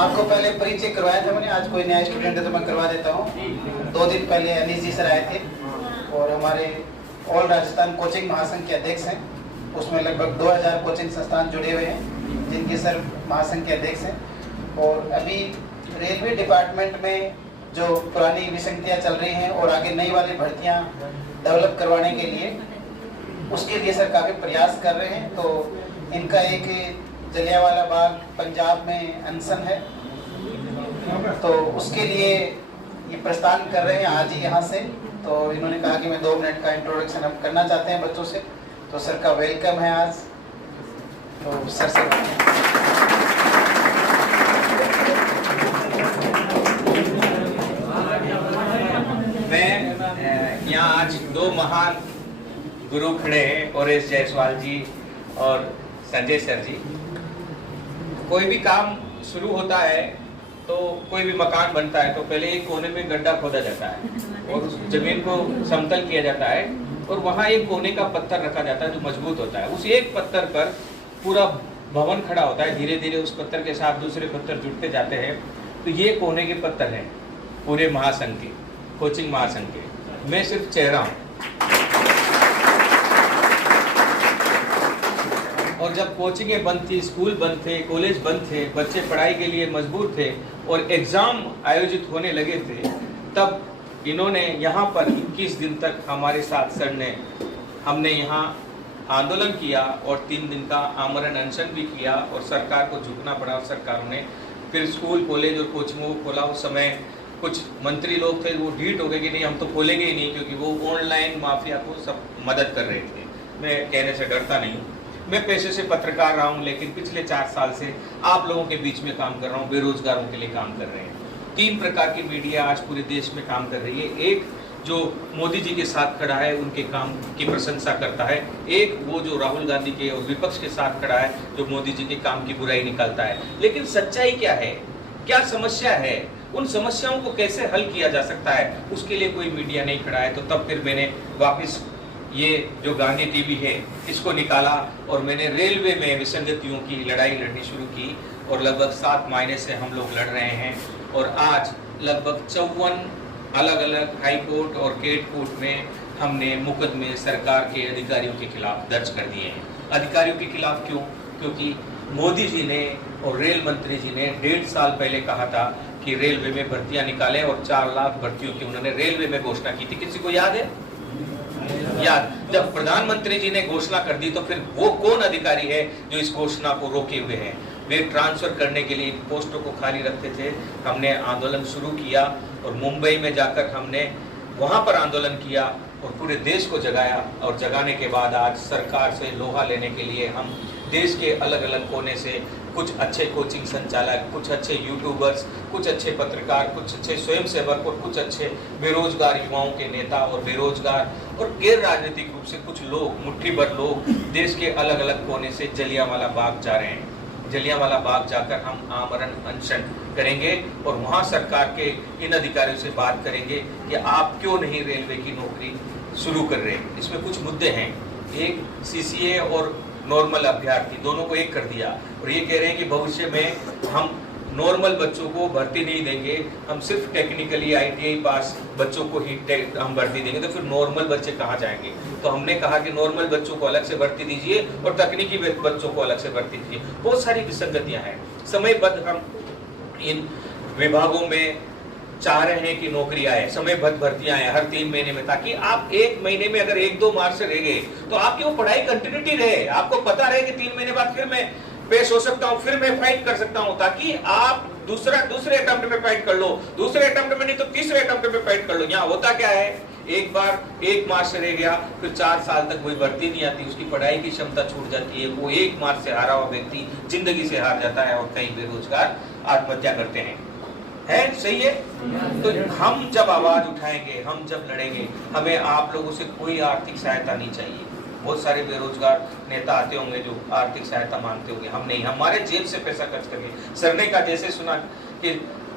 आपको पहले परिचय करवाया था मैंने, आज कोई नया स्टूडेंट है तो मैं करवा देता हूँ। 2 दिन पहले अनीश जी सर आए थे और हमारे ऑल राजस्थान कोचिंग महासंघ के अध्यक्ष हैं। उसमें लगभग 2000 कोचिंग संस्थान जुड़े हुए हैं जिनके सर महासंघ के अध्यक्ष हैं। और अभी रेलवे डिपार्टमेंट में जो पुरानी विसंगतियाँ चल रही हैं और आगे नई वाली भर्तियाँ डेवलप करवाने के लिए, उसके लिए सर काफ़ी प्रयास कर रहे हैं। तो इनका एक जलियांवाला बाग पंजाब में अनशन है, तो उसके लिए ये प्रस्थान कर रहे हैं आज ही यहाँ से। तो इन्होंने कहा कि मैं 2 मिनट का इंट्रोडक्शन हम करना चाहते हैं बच्चों से, तो सर का वेलकम है आज। तो सर से मैं यहाँ आज 2 महान गुरु खड़े हैं, ओरेश जायसवाल जी और संजय सर जी। कोई भी काम शुरू होता है तो कोई भी मकान बनता है तो पहले एक कोने में गड्ढा खोदा जाता है और उस जमीन को समतल किया जाता है और वहाँ एक कोने का पत्थर रखा जाता है जो मजबूत होता है। उस एक पत्थर पर पूरा भवन खड़ा होता है। धीरे धीरे उस पत्थर के साथ दूसरे पत्थर जुड़ते जाते हैं। तो ये कोने के पत्थर हैं पूरे महासंघ के, कोचिंग महासंघ के। मैं सिर्फ चेहरा हूँ। और जब कोचिंगें बंद थी, स्कूल बंद थे, कॉलेज बंद थे, बच्चे पढ़ाई के लिए मजबूर थे और एग्जाम आयोजित होने लगे थे, तब इन्होंने यहाँ पर 21 दिन तक हमारे साथ सर ने, हमने यहाँ आंदोलन किया और 3 दिन का आमरण अनशन भी किया और सरकार को झुकना पड़ा। और सरकार ने फिर स्कूल, कॉलेज और कोचिंगों को खोला। उस समय कुछ मंत्री लोग थे वो ढीठ हो गए कि नहीं, हम तो खोलेंगे ही नहीं, क्योंकि वो ऑनलाइन माफिया को सब मदद कर रहे थे। मैं कहने से डरता नहीं हूँ। मैं पेशे से पत्रकार रहा हूं, लेकिन पिछले 4 साल से आप लोगों के बीच में काम कर रहा हूं, बेरोजगारों के लिए काम कर रहे हैं। 3 प्रकार की मीडिया आज पूरे देश में काम कर रही है। एक जो मोदी जी के साथ खड़ा है, उनके काम की प्रशंसा करता है। एक वो जो राहुल गांधी के और विपक्ष के साथ खड़ा है, जो मोदी जी के काम की बुराई निकालता है। लेकिन सच्चाई क्या है, क्या समस्या है, उन समस्याओं को कैसे हल किया जा सकता है, उसके लिए कोई मीडिया नहीं खड़ा है। तो तब फिर मैंने वापस ये जो गांधी टीवी है इसको निकाला और मैंने रेलवे में विसंगतियों की लड़ाई लड़नी शुरू की। और लगभग 7 महीने से हम लोग लड़ रहे हैं और आज लगभग 54 अलग अलग हाई कोर्ट और केट कोर्ट में हमने मुकदमे सरकार के अधिकारियों के खिलाफ दर्ज कर दिए हैं। अधिकारियों के खिलाफ क्यों? क्योंकि मोदी जी ने और रेल मंत्री जी ने 1.5 साल पहले कहा था कि रेलवे में भर्तियां निकालें और 4 लाख भर्तियों की उन्होंने रेलवे में घोषणा की थी। किसी को याद है? याद। जब प्रधानमंत्री जी ने घोषणा कर दी तो फिर वो कौन अधिकारी है जो इस घोषणा को रोके हुए हैं? वे ट्रांसफर करने के लिए पोस्टों को खाली रखते थे। हमने आंदोलन शुरू किया और मुंबई में जाकर हमने वहां पर आंदोलन किया और पूरे देश को जगाया। और जगाने के बाद आज सरकार से लोहा लेने के लिए हम देश के अलग अलग कोने से कुछ अच्छे कोचिंग संचालक, कुछ अच्छे यूट्यूबर्स, कुछ अच्छे पत्रकार, कुछ अच्छे स्वयंसेवक और कुछ अच्छे बेरोजगार युवाओं के नेता और बेरोजगार और गैर राजनीतिक रूप से कुछ लोग, मुट्ठी भर लोग देश के अलग अलग कोने से जलियांवाला बाग जा रहे हैं। जलियांवाला बाग जाकर हम आमरण अनशन करेंगे और वहाँ सरकार के इन अधिकारियों से बात करेंगे कि आप क्यों नहीं रेलवे की नौकरी शुरू कर रहे हैं। इसमें कुछ मुद्दे हैं। एक, सीसीए और नॉर्मल अभ्यर्थी दोनों को एक कर दिया और ये कह रहे हैं कि भविष्य में हम नॉर्मल बच्चों को भर्ती नहीं देंगे, हम सिर्फ टेक्निकली ITI पास बच्चों को ही हम भर्ती देंगे। तो फिर नॉर्मल बच्चे कहाँ जाएंगे? तो हमने कहा कि नॉर्मल बच्चों को अलग से भर्ती दीजिए और तकनीकी बच्चों को अलग से भर्ती दीजिए। बहुत सारी विसंगतियां हैं। समयबद्ध हम इन विभागों में चाह रहे हैं कि नौकरी आए, समयबद्ध भर्तियां आए हर 3 महीने में, ताकि आप 1 महीने में अगर 1-2 मार्च से रह गए तो आपकी वो पढ़ाई कंटिन्यूटी रहे। आपको पता रहे कि 3 महीने बाद फिर मैं पेश हो सकता हूँ, फिर मैं फाइट कर सकता हूँ, ताकि आप दूसरे अटेम्प्ट में फाइट कर लो, दूसरे अटेम्प्ट में नहीं तो तीसरे अटेम्प्ट में फाइट कर लो। यहाँ होता क्या है, एक बार 1 मार्च से रह गया, फिर 4 साल तक कोई भर्ती नहीं आती, उसकी पढ़ाई की क्षमता छूट जाती है। वो 1 मार्च से हारा हुआ व्यक्ति जिंदगी से हार जाता है और कई बेरोजगार आत्महत्या करते हैं। सही है? तो हम जब आवाज उठाएंगे, हम जब लड़ेंगे, हमें आप लोगों से कोई आर्थिक सहायता नहीं चाहिए। बहुत सारे बेरोजगार नेता आते होंगे जो आर्थिक सहायता मांगते होंगे, हम नहीं, हमारे जेब से पैसा खर्च करके। सर ने कहा जैसे सुना कि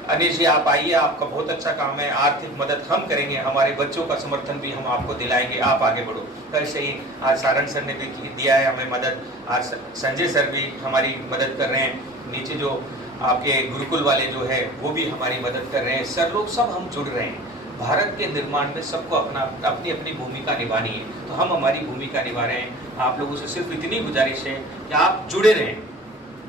अनीश जी आप आइए, आपका बहुत अच्छा काम है, आर्थिक मदद हम करेंगे, हमारे बच्चों का समर्थन भी हम आपको दिलाएंगे, आप आगे बढ़ो। ऐसे ही आज सारण सर ने भी दिया है हमें मदद, आज संजय सर भी हमारी मदद कर रहे हैं। नीचे जो आपके गुरुकुल वाले जो है वो भी हमारी मदद कर रहे हैं, सर लोग सब हम जुड़ रहे हैं। भारत के निर्माण में सबको अपनी अपनी भूमिका निभानी है, तो हम हमारी भूमिका निभा रहे हैं। आप लोगों से सिर्फ इतनी गुजारिश है कि आप जुड़े रहें,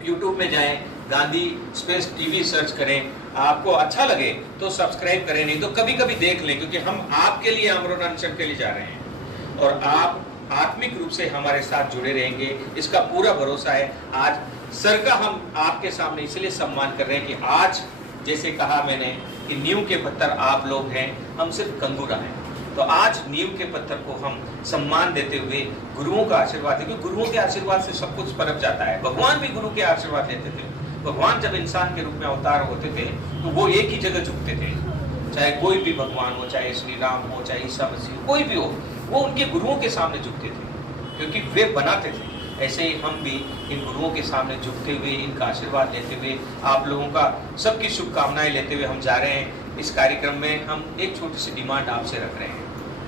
यूट्यूब में जाएं, गांधी स्पेस टीवी सर्च करें, आपको अच्छा लगे तो सब्सक्राइब करें, नहीं तो कभी कभी देख लें, क्योंकि हम आपके लिए आमरण अनशन के लिए जा रहे हैं और आप आत्मिक रूप से हमारे साथ जुड़े रहेंगे, इसका पूरा भरोसा है। आज सर का हम आपके सामने इसलिए सम्मान कर रहे हैं कि आज जैसे कहा मैंने कि नींव के पत्थर आप लोग हैं, हम सिर्फ कंगूरा हैं, तो आज नींव के पत्थर को हम सम्मान देते हुए गुरुओं का आशीर्वाद है, क्योंकि गुरुओं के आशीर्वाद से सब कुछ परख जाता है। भगवान भी गुरु के आशीर्वाद लेते थे। भगवान जब इंसान के रूप में अवतार होते थे तो वो एक ही जगह झुकते थे, चाहे कोई भी भगवान हो, चाहे श्री राम हो, चाहे ईसा मसीह, कोई भी हो, वो उनके गुरुओं के सामने झुकते थे क्योंकि वे बनाते थे। ऐसे ही हम भी इन गुरुओं के सामने झुकते हुए, इनका आशीर्वाद लेते हुए, आप लोगों का सबकी शुभकामनाएं लेते हुए हम जा रहे हैं। इस कार्यक्रम में हम एक छोटी सी डिमांड आपसे रख रहे हैं।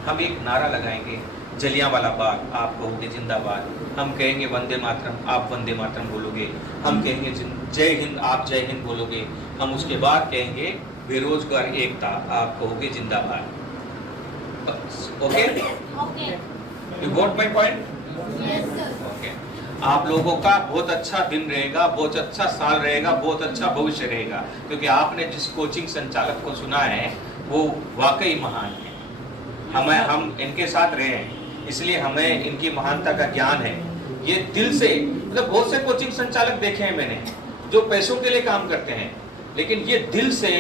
हम एक नारा लगाएंगे, जलियांवाला बाग, आप कहोगे जिंदाबाद। हम कहेंगे वंदे मातरम, आप वंदे मातरम बोलोगे। हम कहेंगे जय हिंद, आप जय हिंद बोलोगे। हम उसके बाद कहेंगे बेरोजगार एकता, आप कहोगे जिंदाबाद। Okay, you got my point? Okay, आप लोगों का बहुत अच्छा दिन रहेगा, बहुत अच्छा साल रहेगा, बहुत अच्छा भविष्य रहेगा, क्योंकि आपने जिस कोचिंग संचालक को सुना है वो वाकई महान है। हम इनके साथ रहे हैं, इसलिए हमें इनकी महानता का ज्ञान है। ये दिल से, मतलब बहुत से कोचिंग संचालक देखे हैं मैंने जो पैसों के लिए काम करते हैं, लेकिन ये दिल से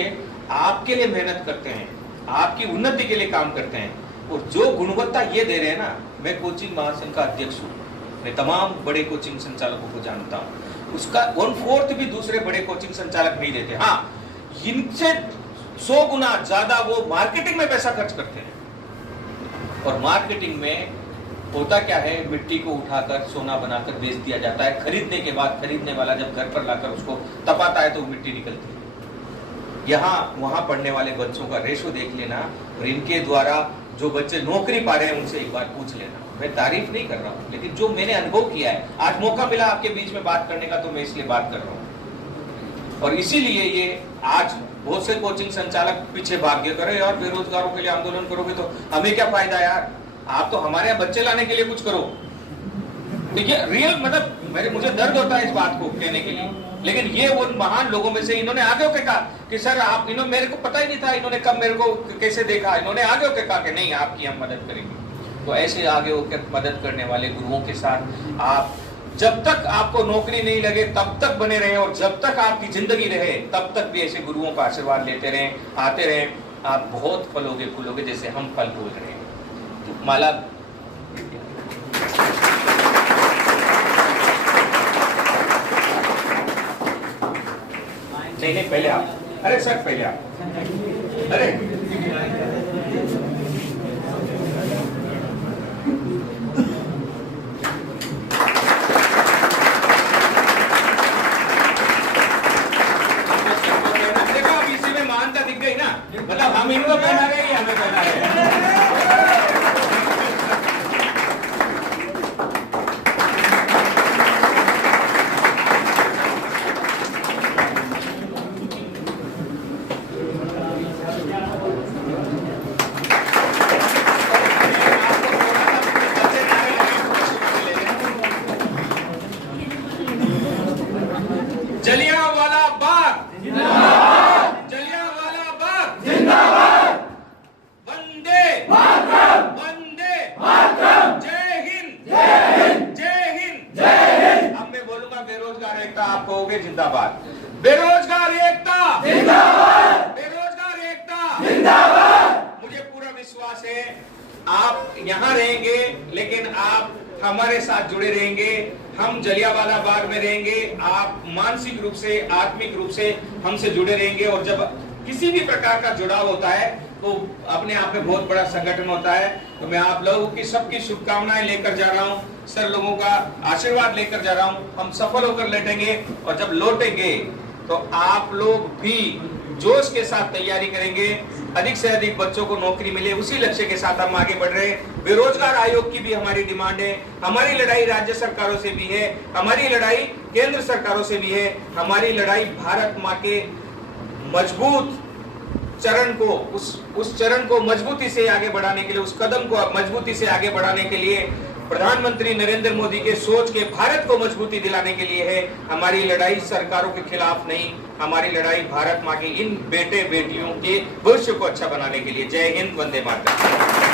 आपके लिए मेहनत करते हैं, आपकी उन्नति के लिए काम करते हैं। और जो गुणवत्ता ये दे रहे हैं ना, मैं कोचिंग महासंघ का अध्यक्ष हूँ, मैं तमाम बड़े कोचिंग संचालकों को जानता हूँ, उसका 1/4 भी दूसरे बड़े कोचिंग संचालक नहीं देते। हाँ, इनसे 100 गुना ज्यादा वो मार्केटिंग में पैसा खर्च करते हैं। और मार्केटिंग में होता क्या है, मिट्टी को उठाकर सोना बनाकर बेच दिया जाता है। खरीदने के बाद खरीदने वाला जब घर पर लाकर उसको तपाता है तो वो मिट्टी निकलती है। यहाँ वहां पढ़ने वाले बच्चों का रेशो देख लेना, और इनके द्वारा जो बच्चे नौकरी पा रहे हैं उनसे एक बार पूछ लेना। मैं तारीफ नहीं कर रहा हूँ, लेकिन जो मैंने अनुभव किया है, आज मौका मिला आपके बीच में बात करने का, तो मैं इसलिए बात कर रहा हूँ। और इसीलिए ये आज बहुत से कोचिंग संचालक पीछे भाग गए, करे यार बेरोजगारों के लिए आंदोलन करोगे तो हमें क्या फायदा यार, आप तो हमारे यहाँ बच्चे लाने के लिए कुछ करो। देखिए रियल, मतलब मुझे दर्द होता है इस बात को कहने के लिए, लेकिन ये उन महान लोगों में से इन्होंने आगे होकर कहा कि सर आप, इन्होंने मेरे को पता ही नहीं था, इन्होंने कब मेरे को कैसे देखा, इन्होंने आगे होकर कहा कि नहीं आपकी हम मदद करेंगे। तो ऐसे आगे होकर मदद करने वाले गुरुओं के साथ आप जब तक आपको नौकरी नहीं लगे तब तक बने रहे, और जब तक आपकी जिंदगी रहे तब तक भी ऐसे गुरुओं का आशीर्वाद लेते रहें, आते रहें। आप बहुत फलोगे फूलोगे जैसे हम फल फूल रहे हैं। तो माला नहीं, पहले आप, अरे सर पहले आप, अरे देखो अब इसी में महानता दिख गई ना, मतलब हम इनको पहना रहे हैं, हमें पहना रहे हैं। जलियांवाला बाग जिंदाबाद, जलियांवाला बाग जिंदाबाद, वंदे मातरम, वंदे मातरम, जय हिंद, जय हिंद, जय हिंद, जय हिंद। अब मैं बोलूंगा बेरोजगार एकता, आप कहोगे जिंदाबाद। बेरोजगार एकता जिंदाबाद, बेरोजगार एकता जिंदाबाद। मुझे पूरा विश्वास है आप यहाँ रहेंगे, लेकिन आप हमारे साथ जुड़े रहेंगे, हम जलियांवाला बाग में रहेंगे, आप मानसिक रूप से, आत्मिक रूप से हमसे जुड़े रहेंगे। और जब किसी भी प्रकार का जुड़ाव होता है तो अपने आप में बहुत बड़ा संगठन होता है। तो मैं आप लोगों की सबकी शुभकामनाएं लेकर जा रहा हूं, सर लोगों का आशीर्वाद लेकर जा रहा हूं। हम सफल होकर लौटेंगे, और जब लौटेंगे तो आप लोग भी जोश के साथ तैयारी करेंगे, अधिक से अधिक बच्चों को नौकरी मिले, उसी लक्ष्य के साथ हम आगे बढ़ रहे हैं। बेरोजगार आयोग की भी हमारी डिमांड है। हमारी लड़ाई राज्य सरकारों से भी है, हमारी लड़ाई केंद्र सरकारों से भी है। हमारी लड़ाई भारत माँ के मजबूत चरण को, उस चरण को मजबूती से आगे बढ़ाने के लिए, उस कदम को मजबूती से आगे बढ़ाने के लिए, प्रधानमंत्री नरेंद्र मोदी के सोच के भारत को मजबूती दिलाने के लिए है। हमारी लड़ाई सरकारों के खिलाफ नहीं, हमारी लड़ाई भारत माँ के इन बेटे बेटियों के भविष्य को अच्छा बनाने के लिए। जय हिंद, वंदे मातरम।